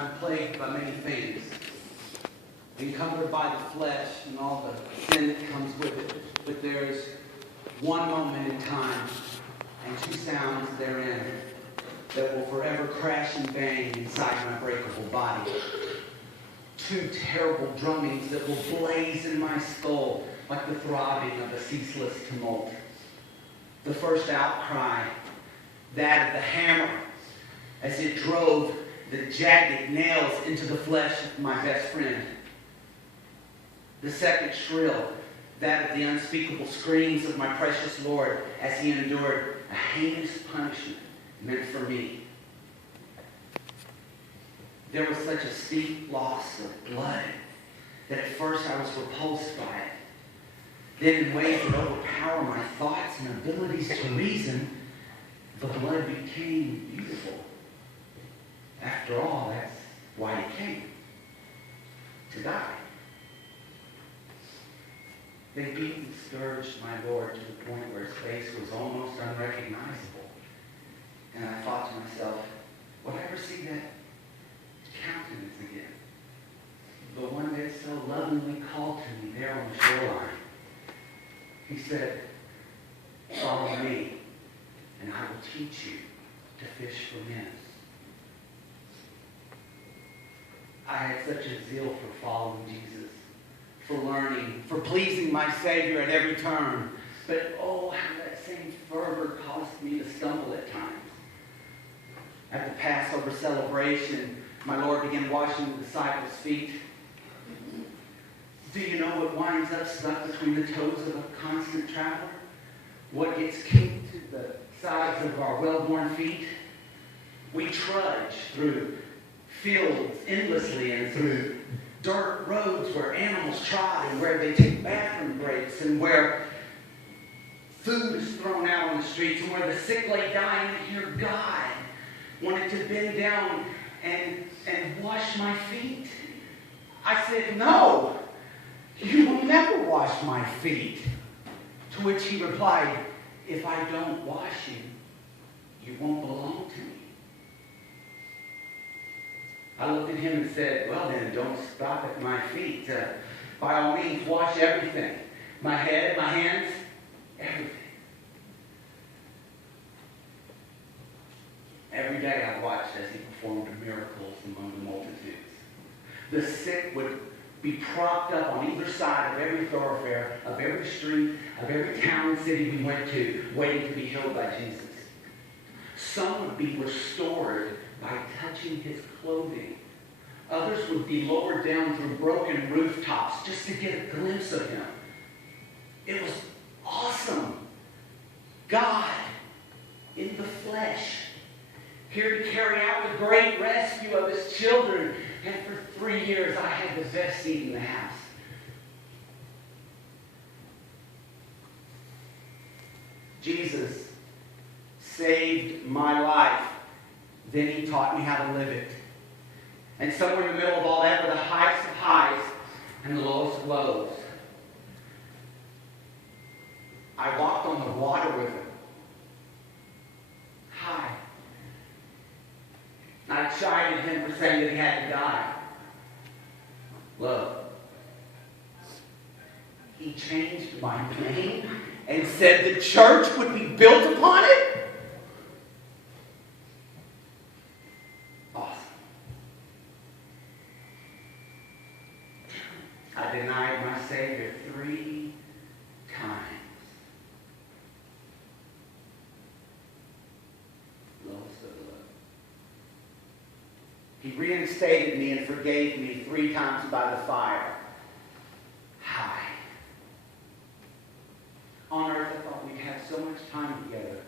I'm plagued by many things, encumbered by the flesh and all the sin that comes with it. But there's one moment in time and two sounds therein that will forever crash and bang inside my breakable body. Two terrible drummings that will blaze in my skull like the throbbing of a ceaseless tumult. The first outcry, that of the hammer, as it drove the jagged nails into the flesh of my best friend. The second shrill, that of the unspeakable screams of my precious Lord as he endured a heinous punishment meant for me. There was such a steep loss of blood that at first I was repulsed by it. Then in ways that overpower my thoughts and abilities to reason, the blood became beautiful. After all, that's why he came. To die. They beat and scourged my Lord to the point where his face was almost unrecognizable. And I thought to myself, will I ever see that countenance again? The one that so lovingly called to me there on the shoreline. He said, follow me, and I will teach you to fish for men. I had such a zeal for following Jesus, for learning, for pleasing my Savior at every turn. But oh, how that same fervor caused me to stumble at times. At the Passover celebration, my Lord began washing the disciples' feet. Do you know what winds up stuck between the toes of a constant traveler? What gets kicked to the sides of our well-worn feet? We trudge through fields endlessly and through dirt roads where animals trot and where they take bathroom breaks and where food is thrown out on the streets and where the sick lay dying and hear God wanted to bend down and wash my feet. I said, no, you will never wash my feet. To which he replied, if I don't wash you, you won't belong to me. I looked at him and said, well then, don't stop at my feet. By all means, wash everything. My head, my hands, everything. Every day I watched as he performed miracles among the multitudes. The sick would be propped up on either side of every thoroughfare, of every street, of every town and city we went to, waiting to be healed by Jesus. Some would be restored by touching his clothing. Others would be lowered down through broken rooftops just to get a glimpse of him. It was awesome. God in the flesh, here to carry out the great rescue of his children. And for 3 years, I had the best seat in the house. Jesus saved my life. Then he taught me how to live it. And somewhere in the middle of all that were the heights of highs and the lowest of lows. I walked on the water with him. High. I chided him for saying that he had to die. Low. He changed my name and said the church would be built upon it. Awesome. I denied my Savior 3 times. Lowest of the low. He reinstated me and forgave me 3 times by the fire. High. On earth, I thought we'd have so much time together.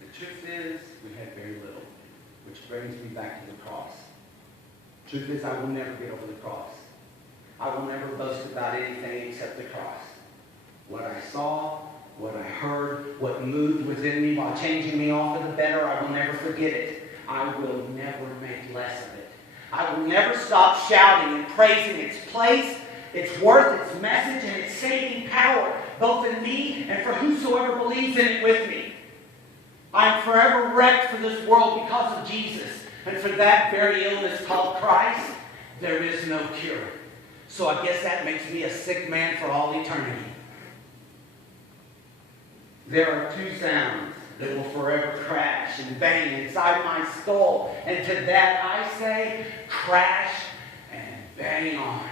The truth is, we had very little, which brings me back to the cross. Truth is, I will never get over the cross. I will never boast about anything except the cross. What I saw, what I heard, what moved within me while changing me all for the better, I will never forget it. I will never make less of it. I will never stop shouting and praising its place, its worth, its message, and its saving power, both in me and for whosoever believes in it with me. I am forever wrecked for this world because of Jesus. And for that very illness called Christ, there is no cure. So I guess that makes me a sick man for all eternity. There are two sounds that will forever crash and bang inside my skull. And to that I say, crash and bang on.